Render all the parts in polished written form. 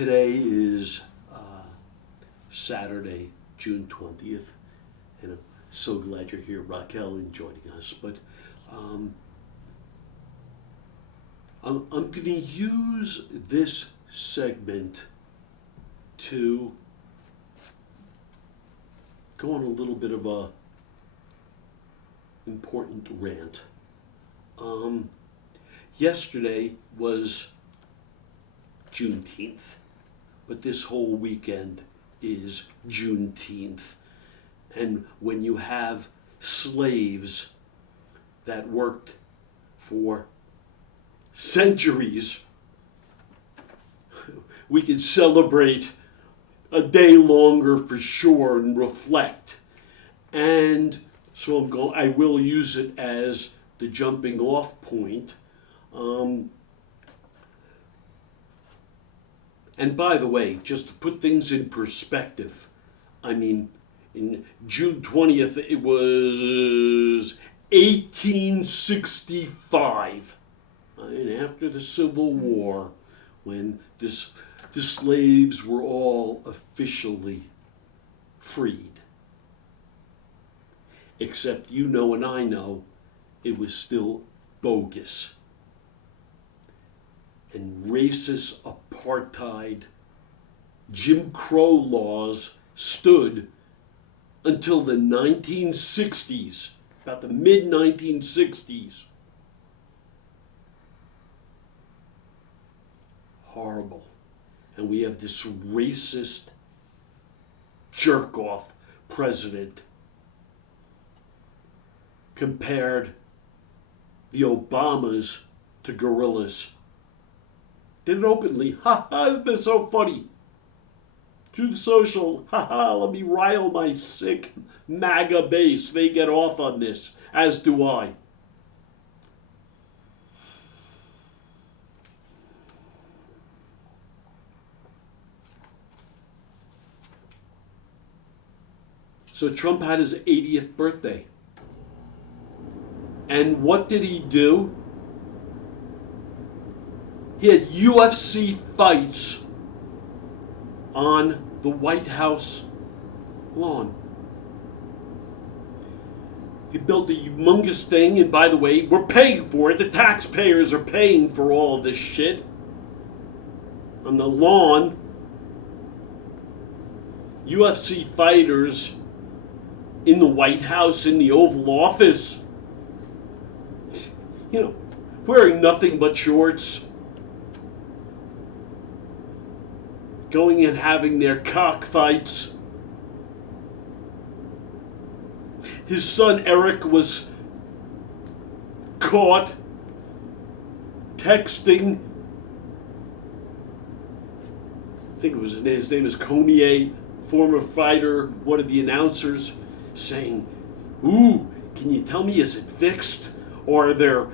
Today is Saturday, June 20th, and I'm so glad you're here, Raquel, and joining us. But I'm going to use this segment to go on a little bit of a important rant. Yesterday was Juneteenth, but this whole weekend is Juneteenth. And when you have slaves that worked for centuries, we can celebrate a day longer for sure and reflect. And so I will use it as the jumping off point. And by the way, just to put things in perspective, I mean, in June 20th, it was 1865, and after the Civil War, when the slaves were all officially freed. Except you know and I know it was still bogus. And racist apartheid Jim Crow laws stood until the 1960s, about the mid-1960s. Horrible. And we have this racist jerk-off president compared the Obamas to gorillas. Did it openly. Ha ha, it's been so funny. Truth Social, ha ha, let me rile my sick MAGA base. They get off on this, as do I. So Trump had his 80th birthday. And what did he do? He had UFC fights on the White House lawn. He built a humongous thing, and by the way, we're paying for it. The taxpayers are paying for all of this shit. On the lawn, UFC fighters in the White House, in the Oval Office, you know, wearing nothing but shorts, going and having their cockfights. His son Eric was caught texting, I think it was his name is Cormier, former fighter, one of the announcers, saying, "Ooh, can you tell me, is it fixed? Or are there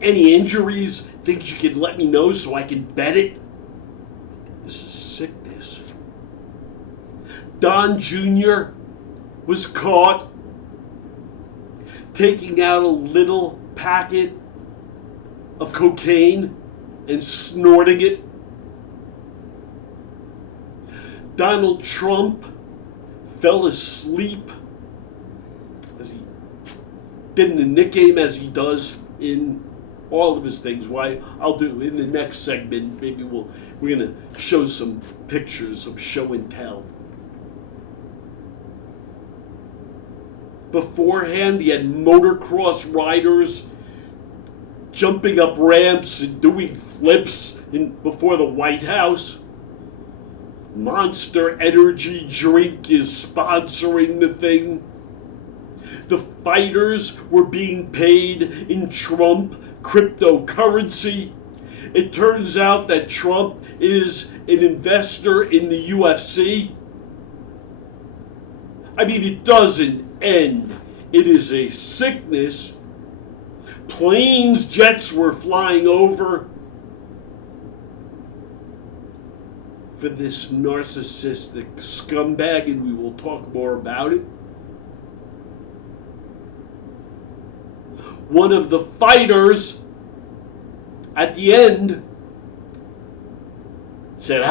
any injuries, things you can let me know so I can bet it?" This is sickness. Don Jr. was caught taking out a little packet of cocaine and snorting it. Donald Trump fell asleep, as he did in the Knick game, as he does in all of his things. Why, I'll do in the next segment, maybe we're going to show some pictures of show and tell. Beforehand, he had motocross riders jumping up ramps and doing flips before the White House. Monster Energy drink is sponsoring the thing. The fighters were being paid in Trump cryptocurrency. It turns out that Trump is an investor in the UFC. I mean, it doesn't end. It is a sickness. Planes, jets were flying over for this narcissistic scumbag, and we will talk more about it. One of the fighters at the end said,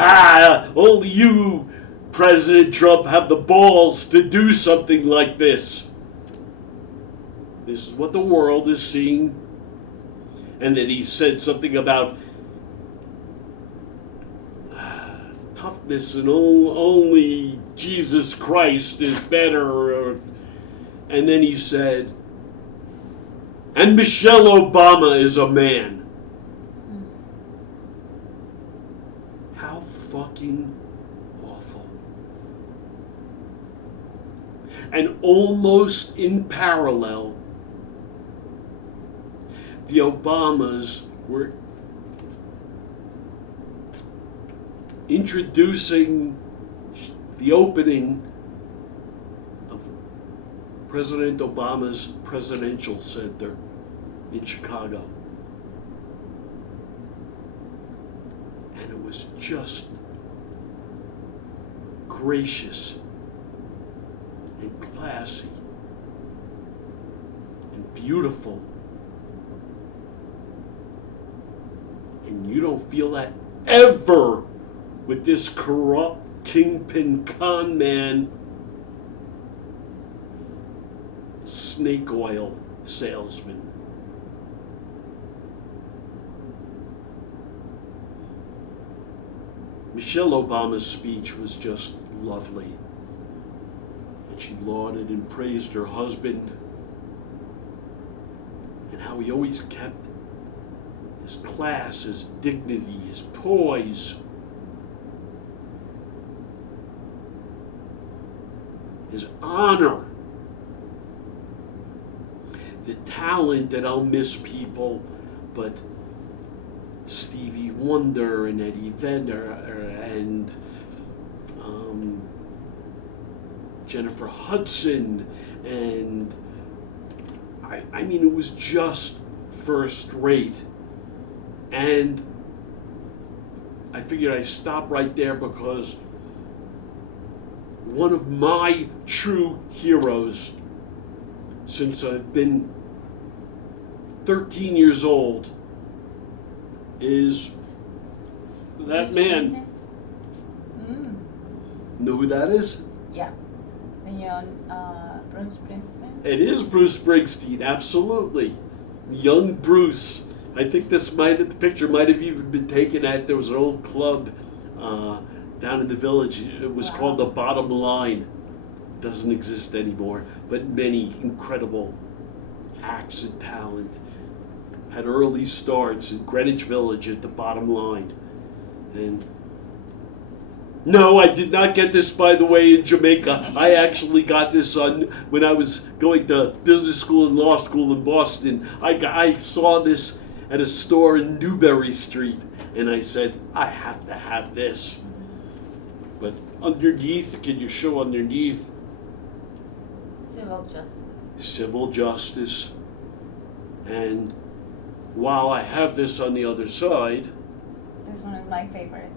only you, President Trump, have the balls to do something like this. This is what the world is seeing. And then he said something about toughness and only Jesus Christ is better. And then he said, and Michelle Obama is a man. How fucking awful. And almost in parallel, the Obamas were introducing the opening of President Obama's presidential center in Chicago. And it was just gracious and classy and beautiful. And you don't feel that ever with this corrupt kingpin con man, snake oil salesman. Michelle Obama's speech was just lovely. And she lauded and praised her husband and how he always kept his class, his dignity, his poise, his honor, the talent that I'll miss people, but Stevie Wonder and Eddie Vedder and Jennifer Hudson, and I mean, it was just first rate. And I figured I'd stop right there because one of my true heroes since I've been 13 years old is that man. Know who that is? Yeah. The young Bruce Springsteen. It is Bruce Springsteen, absolutely. Young Bruce. I think the picture might have even been taken at, there was an old club down in the village. It was called The Bottom Line. Doesn't exist anymore, but many incredible acts and talent had early starts in Greenwich Village at The Bottom Line. And no, I did not get this, by the way, in Jamaica. I actually got this when I was going to business school and law school in Boston. I saw this at a store in Newbury Street, and I said, I have to have this. But underneath, can you show underneath? Civil justice. Civil justice. And while I have this on the other side, this one is my favorite.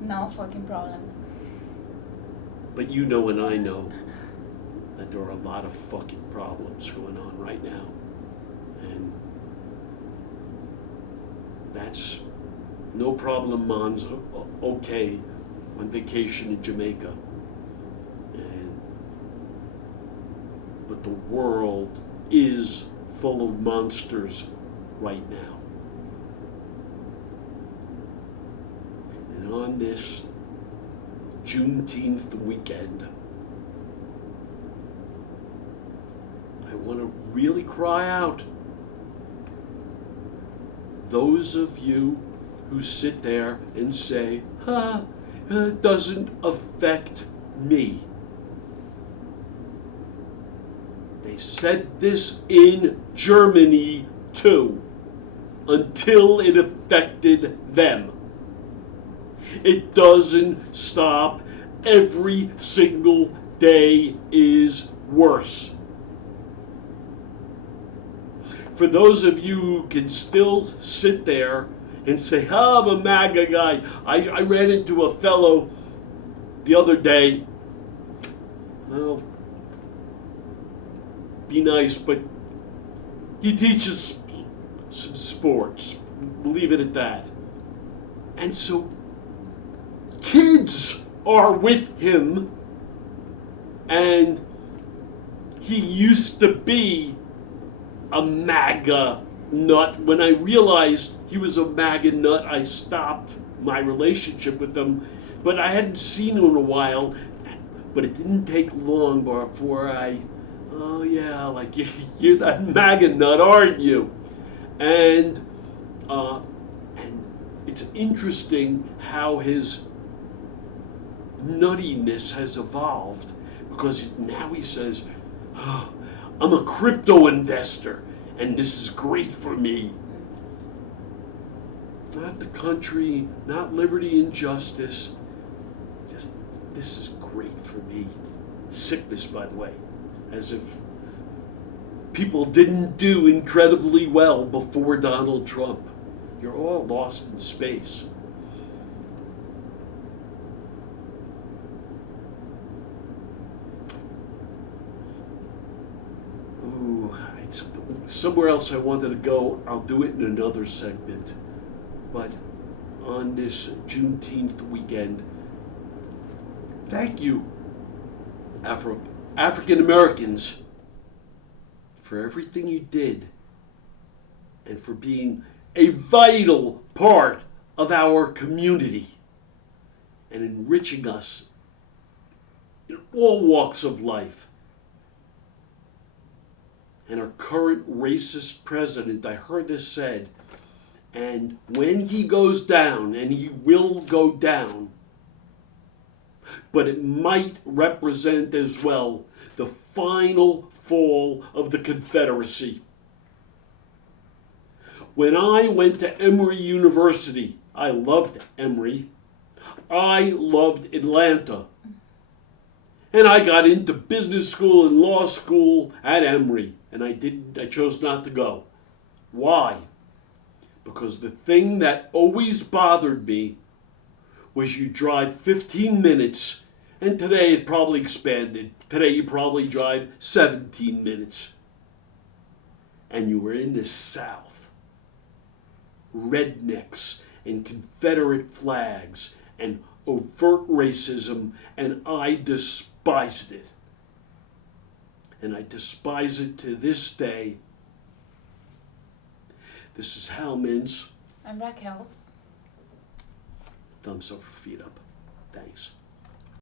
No fucking problem. but you know and I know that there are a lot of fucking problems going on right now. And that's no problem. Mon's okay on vacation in Jamaica. But the world is full of monsters right now. And on this Juneteenth weekend, I want to really cry out. Those of you who sit there and say, it doesn't affect me. They said this in Germany too, until it affected them. It doesn't stop. Every single day is worse. For those of you who can still sit there and say, I'm a MAGA guy. I ran into a fellow the other day. Well, be nice, but he teaches some sports. We'll leave it at that. And so kids are with him, and he used to be a MAGA nut. When I realized he was a MAGA nut, I stopped my relationship with him, but I hadn't seen him in a while. But it didn't take long before oh yeah, like you're that MAGA nut, aren't you? And it's interesting how his nuttiness has evolved, because now he says, oh, I'm a crypto investor and this is great for me. Not the country, not liberty and justice, just this is great for me. Sickness, by the way, as if people didn't do incredibly well before Donald Trump. You're all lost in space. Ooh, it's somewhere else I wanted to go. I'll do it in another segment. But on this Juneteenth weekend, thank you, African Americans, for everything you did and for being a vital part of our community and enriching us in all walks of life. And our current racist president, I heard this said, and when he goes down, and he will go down, but it might represent as well the final fall of the Confederacy. When I went to Emory University, I loved Emory. I loved Atlanta. And I got into business school and law school at Emory, and I chose not to go. Why? Because the thing that always bothered me was you drive 15 minutes, and today it probably expanded. Today you probably drive 17 minutes. And you were in the South. Rednecks and Confederate flags and overt racism, and I despised it. And I despise it to this day. This is Hal Mintz. I'm Raquel. Thumbs up for feet up. Thanks.